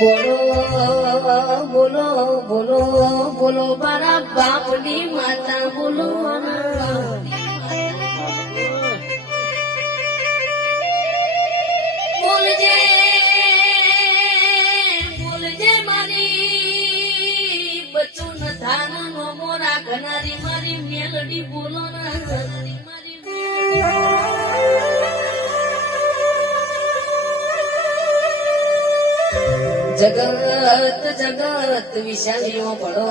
બોલો બોલો બોલો બોલો મારા બાપની માતા બોલો બોલજે બોલજે મારી બચ્ચું ન થાન નો મોરા ઘનારી મારી મેલડી બોલો ના મારી જગત જગત વિશાલીઓ પડો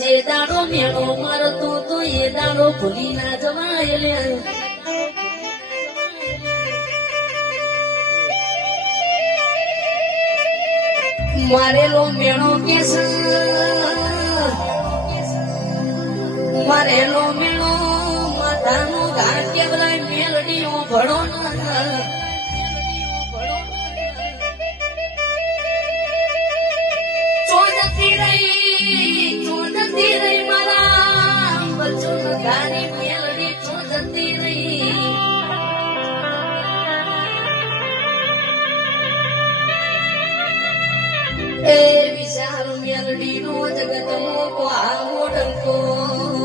જે દાડો મેળો મારતો તો એ દાડો ભૂલી ના જવાય લે મારેલો મેળો કેસ મારેલો મેળો માતાનો ઘાટ કેવરાય મેલડીઓ ભળો ના